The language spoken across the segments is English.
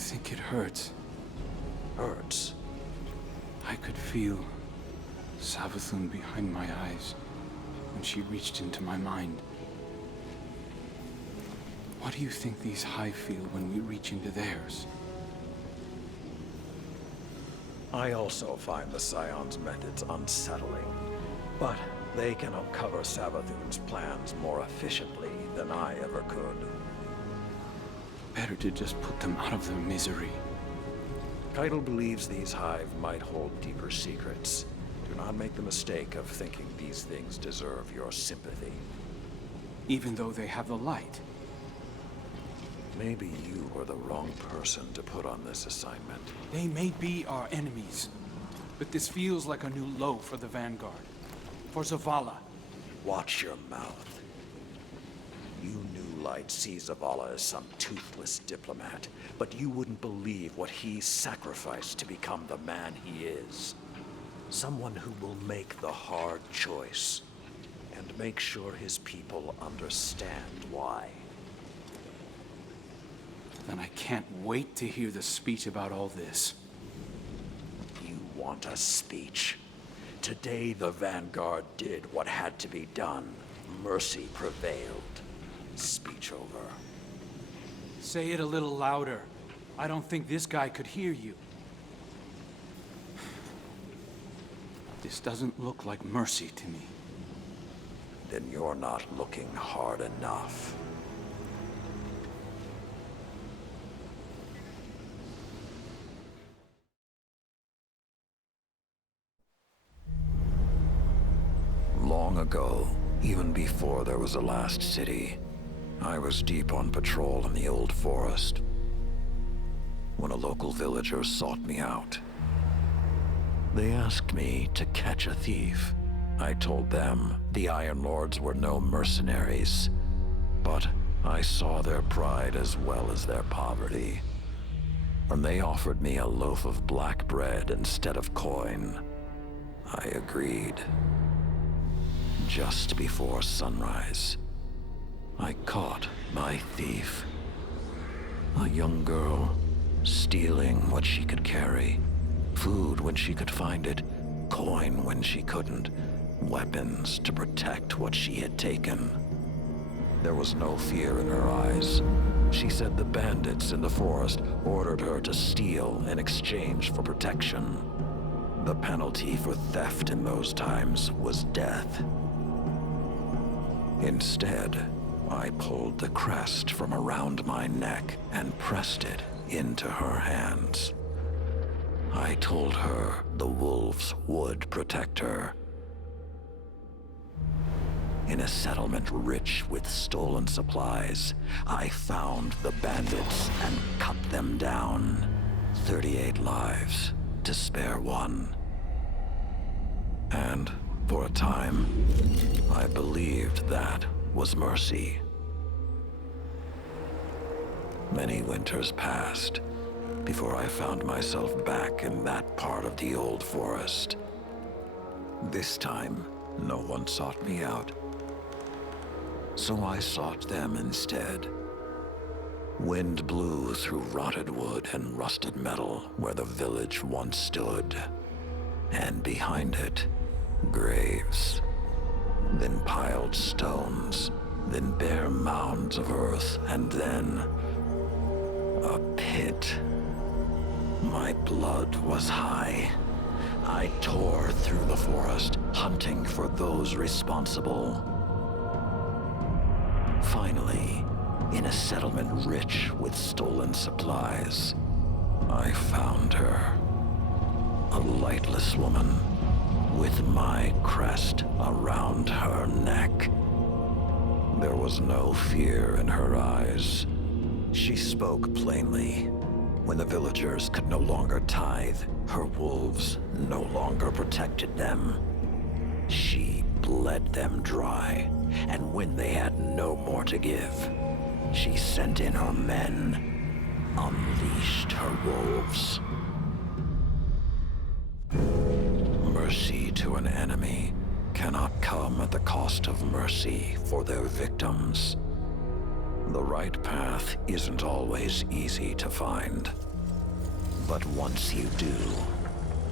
think it hurts? Hurts? I could feel Savathun behind my eyes when she reached into my mind. What do you think these Hive feel when we reach into theirs? I also find the Scion's methods unsettling, but they can uncover Savathun's plans more efficiently than I ever could. Better to just put them out of their misery. Keitel believes these Hive might hold deeper secrets. Do not make the mistake of thinking these things deserve your sympathy. Even though they have the light. Maybe you were the wrong person to put on this assignment. They may be our enemies, but this feels like a new low for the Vanguard. For Zavala. Watch your mouth. You New Light see Zavala as some toothless diplomat, but you wouldn't believe what he sacrificed to become the man he is. Someone who will make the hard choice, and make sure his people understand why. Then I can't wait to hear the speech about all this. You want a speech? Today the Vanguard did what had to be done. Mercy prevailed. Speech over. Say it a little louder. I don't think this guy could hear you. This doesn't look like mercy to me. Then you're not looking hard enough. Long ago, even before there was a last city, I was deep on patrol in the old forest when a local villager sought me out. They asked me to catch a thief. I told them the Iron Lords were no mercenaries, but I saw their pride as well as their poverty. When they offered me a loaf of black bread instead of coin, I agreed. Just before sunrise, I caught my thief. A young girl, stealing what she could carry. Food when she could find it, coin when she couldn't, weapons to protect what she had taken. There was no fear in her eyes. She said the bandits in the forest ordered her to steal in exchange for protection. The penalty for theft in those times was death. Instead, I pulled the crest from around my neck and pressed it into her hands. I told her the wolves would protect her. In a settlement rich with stolen supplies, I found the bandits and cut them down. 38 lives to spare one. And for a time, I believed that was mercy. Many winters passed before I found myself back in that part of the old forest. This time, no one sought me out. So I sought them instead. Wind blew through rotted wood and rusted metal where the village once stood. And behind it, graves. Then piled stones, then bare mounds of earth, and then a pit. My blood was high. I tore through the forest, hunting for those responsible. Finally, in a settlement rich with stolen supplies, I found her. A lightless woman with my crest around her neck. There was no fear in her eyes. She spoke plainly. When the villagers could no longer tithe, her wolves no longer protected them. She bled them dry, and when they had no more to give, she sent in her men, unleashed her wolves. Mercy to an enemy cannot come at the cost of mercy for their victims. The right path isn't always easy to find, But once you do,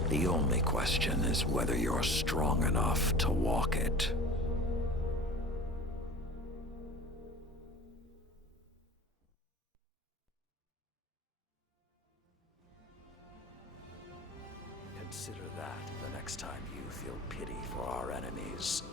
the only question is whether you're strong enough to walk it. Consider that the next time you feel pity for our enemies.